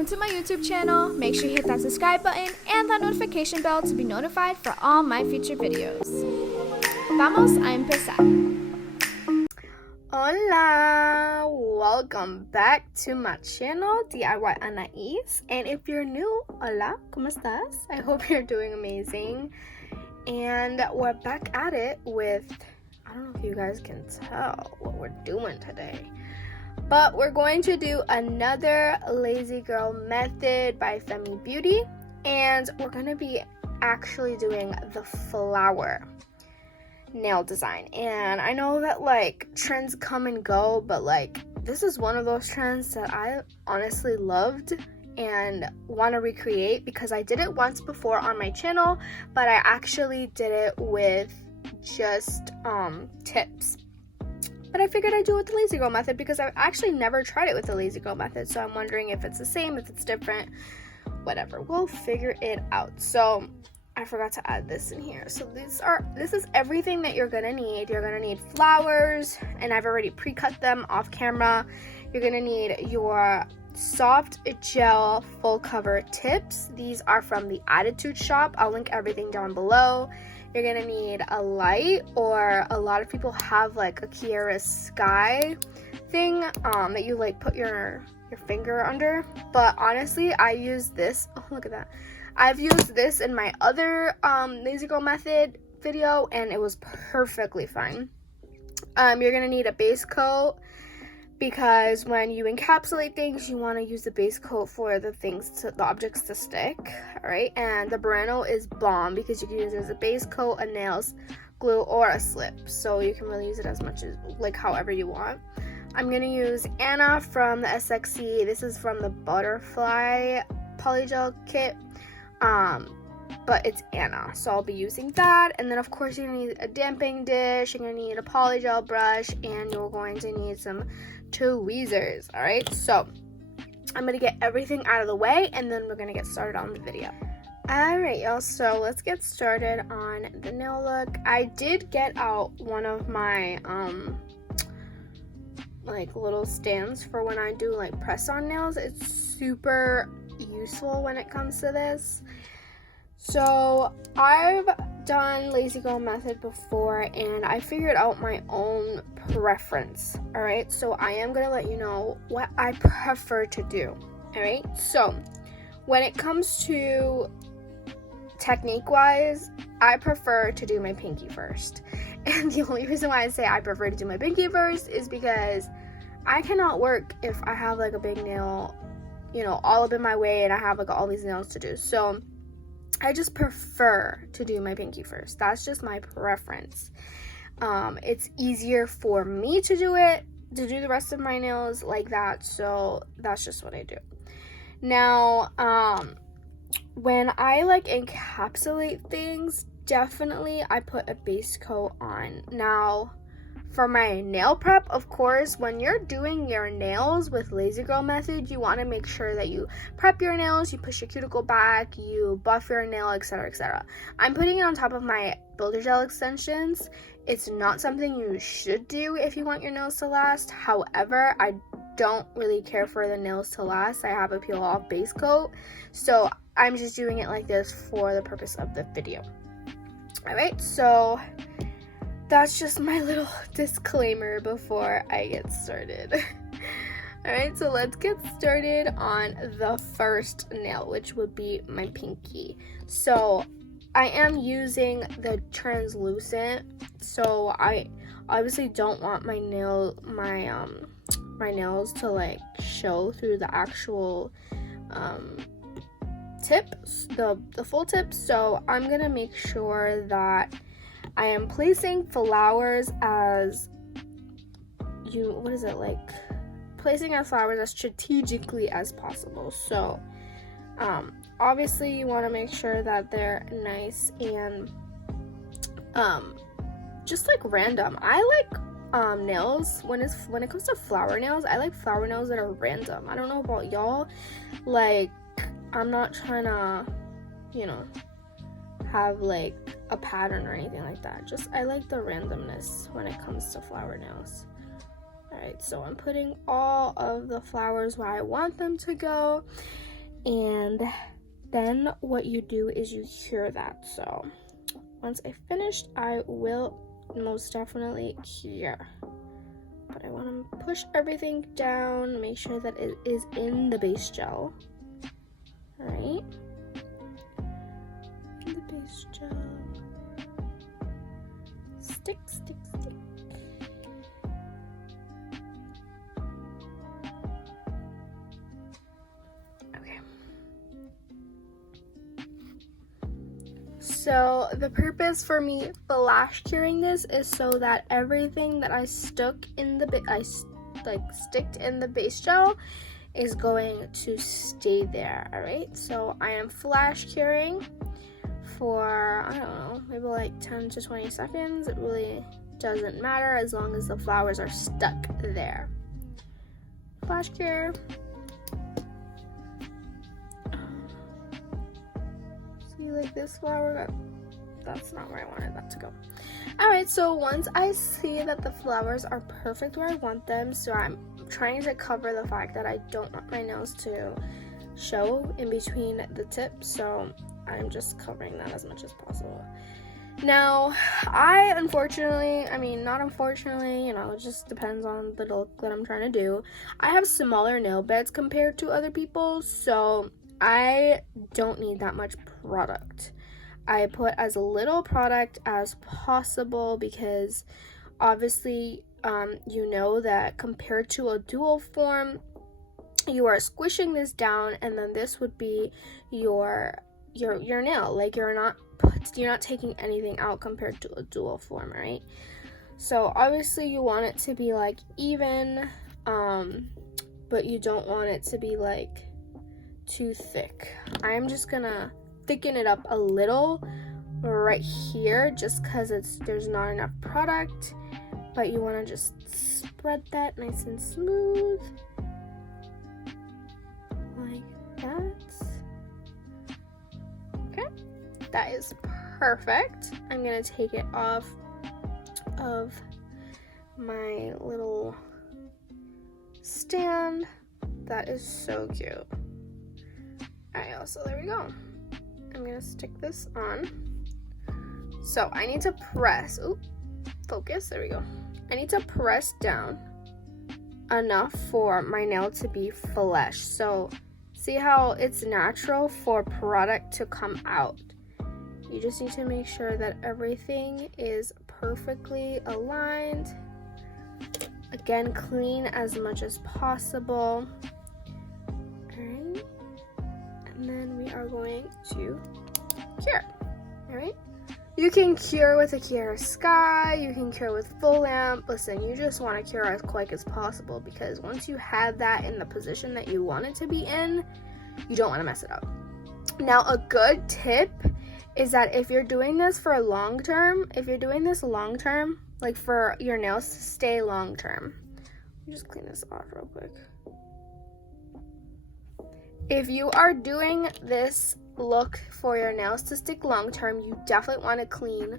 welcome to my YouTube channel. Make sure you hit that subscribe button and that notification bell to be notified for all my future videos. Vamos a empezar. Hola! Welcome back to my channel, DIY Anais. And if you're new, hola, ¿cómo estás? I hope you're doing amazing. And we're back at it with, I don't know if you guys can tell what we're doing today, but we're going to do another Lazy Girl Method by Femi Beauty, and we're going to be actually doing the flower nail design. And I know that like trends come and go, but like this is one of those trends that I honestly loved and want to recreate, because I did it once before on my channel, but I actually did it with just tips. But I figured I'd do it with the Lazy Girl Method because I've actually never tried it with the Lazy Girl Method, so I'm wondering if it's the same, if it's different, whatever. We'll figure it out. So I forgot to add this in here. So this is everything that you're gonna need. You're gonna need flowers, and I've already pre-cut them off camera. You're gonna need your soft gel full cover tips. These are from the Additude shop. I'll link everything down below. You're gonna need a light, or a lot of people have like a Kiara Sky thing that you like put your finger under. But honestly, I use this. Oh, look at that. I've used this in my other Lazy Girl Method video, and it was perfectly fine. You're gonna need a base coat, because when you encapsulate things, you want to use the base coat for the objects to stick. All right, and the Burano is bomb because you can use it as a base coat, a nails glue, or a slip, so you can really use it as much as like however you want. I'm gonna use Anna from the SXC. This is from the butterfly polygel kit, but it's Anna, so I'll be using that. And then of course you're gonna need a damping dish, you're gonna need a polygel brush, and you're going to need some tweezers. All right, so I'm gonna get everything out of the way, and then we're gonna get started on the video. All right, y'all, so let's get started on the nail look. I did get out one of my like little stands for when I do like press on nails. It's super useful when it comes to this. So I've done Lazy Girl Method before, and I figured out my own preference. All right, so I am gonna let you know what I prefer to do. All right, so when it comes to technique wise, I prefer to do my pinky first. And the only reason why I say I prefer to do my pinky first is because I cannot work if I have like a big nail, you know, all up in my way, and I have like all these nails to do. So I just prefer to do my pinky first. That's just my preference. It's easier for me to do it, to do the rest of my nails like that, so that's just what I do. Now, when I like encapsulate things, definitely I put a base coat on. Now, for my nail prep, of course, when you're doing your nails with Lazy Girl Method, you want to make sure that you prep your nails, you push your cuticle back, you buff your nail, etc., etc. I'm putting it on top of my builder gel extensions. It's not something you should do if you want your nails to last. However, I don't really care for the nails to last. I have a peel off base coat, so I'm just doing it like this for the purpose of the video. All right, so that's just my little disclaimer before I get started. All right, so let's get started on the first nail, which would be my pinky. So I am using the translucent, so I obviously don't want my nails to like show through the actual tips, the full tip. So I'm gonna make sure that I am placing flowers as placing our flowers as strategically as possible. So obviously you want to make sure that they're nice and just like random. I like nails when it comes to flower nails, I like flower nails that are random. I don't know about y'all, like I'm not trying to, you know, have like a pattern or anything like that. Just I like the randomness when it comes to flower nails. Alright, so I'm putting all of the flowers where I want them to go. And then what you do is you cure that. So once I finished, I will most definitely cure. But I want to push everything down, make sure that it is in the base gel. Alright. In the base gel. Stick, stick, stick. Okay. So the purpose for me flash curing this is so that everything that I stuck in the sticked in the base gel is going to stay there. All right, so I am flash curing for, I don't know, maybe like 10 to 20 seconds. It really doesn't matter as long as the flowers are stuck there. Flash cure. See, like this flower, that's not where I wanted that to go. Alright, so once I see that the flowers are perfect where I want them, so I'm trying to cover the fact that I don't want my nails to show in between the tips, so I'm just covering that as much as possible. Now, I unfortunately, not unfortunately, it just depends on the look that I'm trying to do. I have smaller nail beds compared to other people, so I don't need that much product. I put as little product as possible because obviously, you know that compared to a dual form, you are squishing this down, and then this would be your nail. Like you're not taking anything out compared to a dual form, right? So obviously you want it to be like even, but you don't want it to be like too thick. I'm just gonna thicken it up a little right here just because there's not enough product, but you want to just spread that nice and smooth like that. Okay, that is perfect. I'm gonna take it off of my little stand. That is so cute. Alright, so there we go. I'm gonna stick this on. So I need to press, focus, there we go. I need to press down enough for my nail to be flesh. So see how it's natural for product to come out. You just need to make sure that everything is perfectly aligned. Again, clean as much as possible. Alright. And then we are going to cure. Alright. You can cure with a Cure Sky, you can cure with full lamp. Listen, you just want to cure as quick as possible because once you have that in the position that you want it to be in, you don't want to mess it up. Now, a good tip is that if you're doing this for long term, like for your nails to stay long term, let me just clean this off real quick. If you are doing this look for your nails to stick long term, you definitely want to clean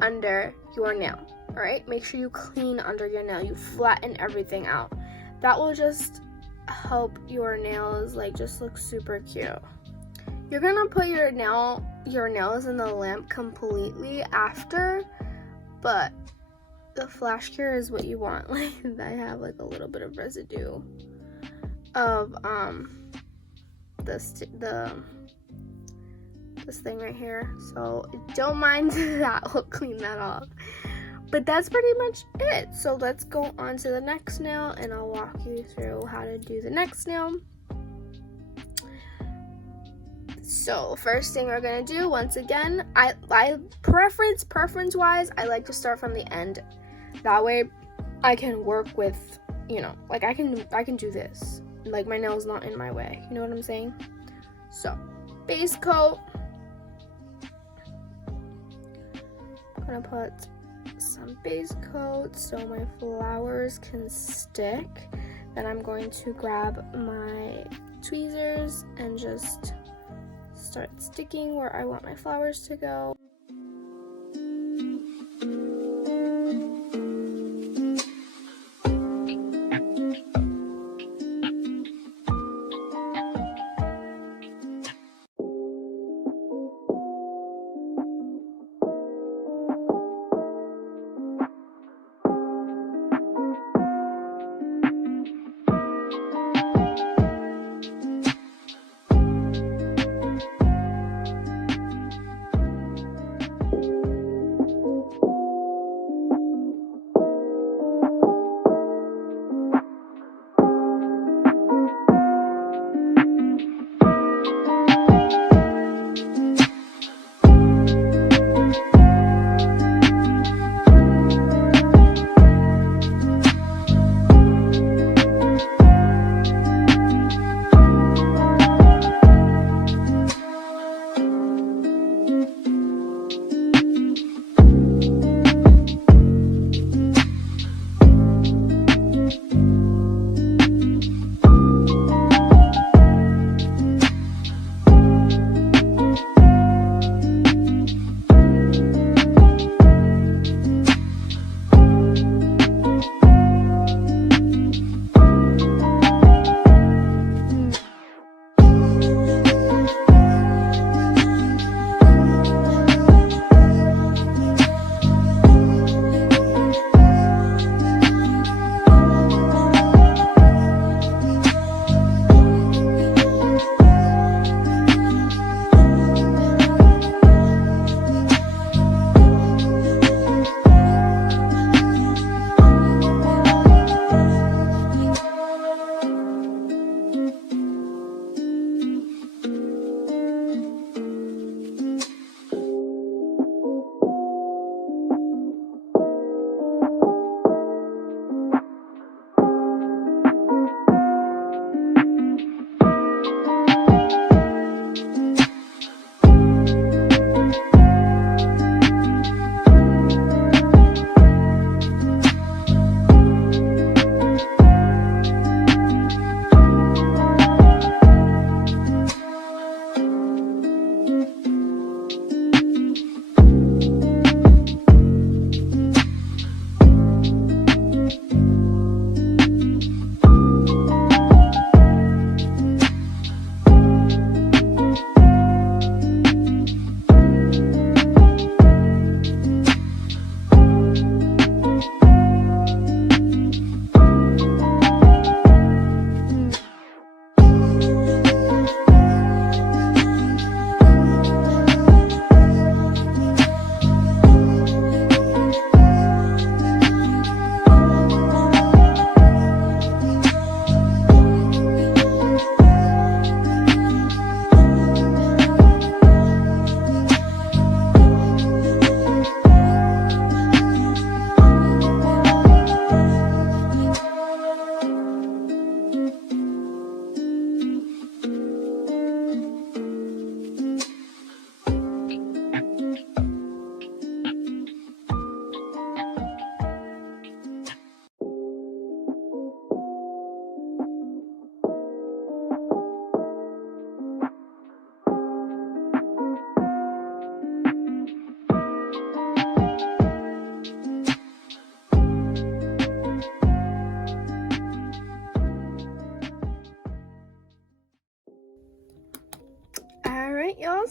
under your nail. All right, make sure you clean under your nail. You flatten everything out. That will just help your nails like just look super cute. You're gonna put your nails in the lamp completely after, but the flash cure is what you want. Like I have like a little bit of residue of this thing right here, so don't mind that. We'll clean that off, but that's pretty much it. So let's go on to the next nail and I'll walk you through how to do the next nail. So first thing we're gonna do, once again, I preference wise, I like to start from the end. That way I can work with, like I can do this, like my nail's not in my way, you know what I'm saying? So base coat, I'm gonna put some base coat so my flowers can stick. Then I'm going to grab my tweezers and just start sticking where I want my flowers to go.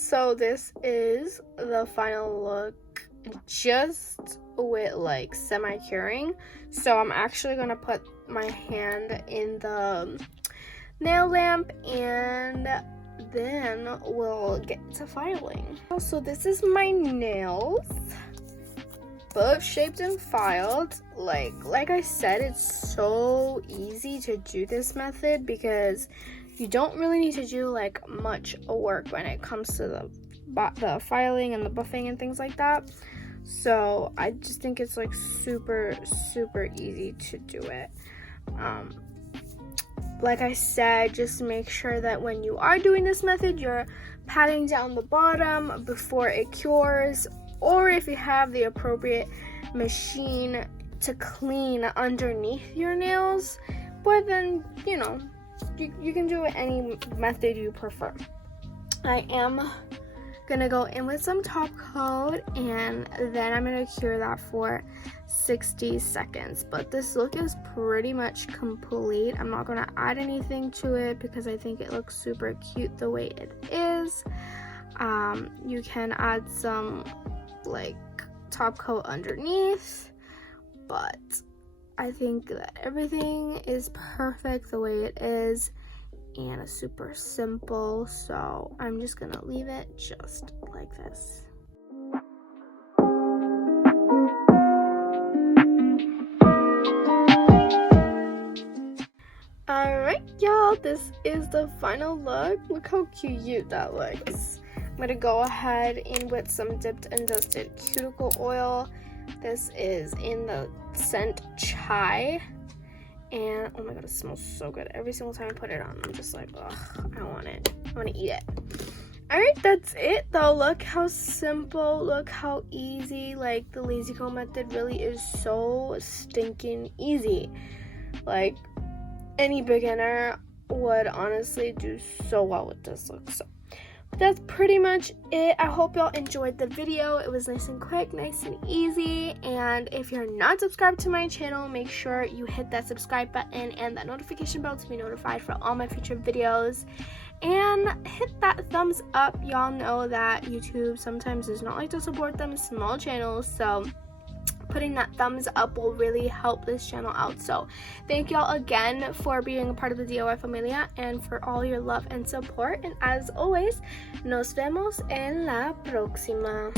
So this is the final look, just with like semi-curing. So I'm actually gonna put my hand in the nail lamp and then we'll get to filing. So this is my nails, both shaped and filed. Like I said, it's so easy to do this method because you don't really need to do like much work when it comes to the filing and the buffing and things like that. So I just think it's like super easy to do it. Like I said, just make sure that when you are doing this method, you're patting down the bottom before it cures, or if you have the appropriate machine to clean underneath your nails. But then, you know, you can do it any method you prefer. I am gonna go in with some top coat and then I'm gonna cure that for 60 seconds. But this look is pretty much complete. I'm not gonna add anything to it because I think it looks super cute the way it is. You can add some like top coat underneath, but I think that everything is perfect the way it is and it's super simple, so I'm just gonna leave it just like this. Alright y'all, this is the final look. Look how cute that looks. I'm gonna go ahead and with some dipped and dusted cuticle oil. This is in the scent Chai, and oh my god, it smells so good. Every single time I put it on, I'm just like, ugh, I want it. I want to eat it. Alright, that's it though. Look how simple, look how easy. Like, the lazy comb method really is so stinking easy. Like, any beginner would honestly do so well with this look. So that's pretty much it. I hope y'all enjoyed the video. It was nice and quick, nice and easy. And if you're not subscribed to my channel, make sure you hit that subscribe button and that notification bell to be notified for all my future videos. And hit that thumbs up. Y'all know that YouTube sometimes does not like to support them small channels, so putting that thumbs up will really help this channel out. So thank y'all again for being a part of the DIY Familia and for all your love and support. And as always, nos vemos en la próxima.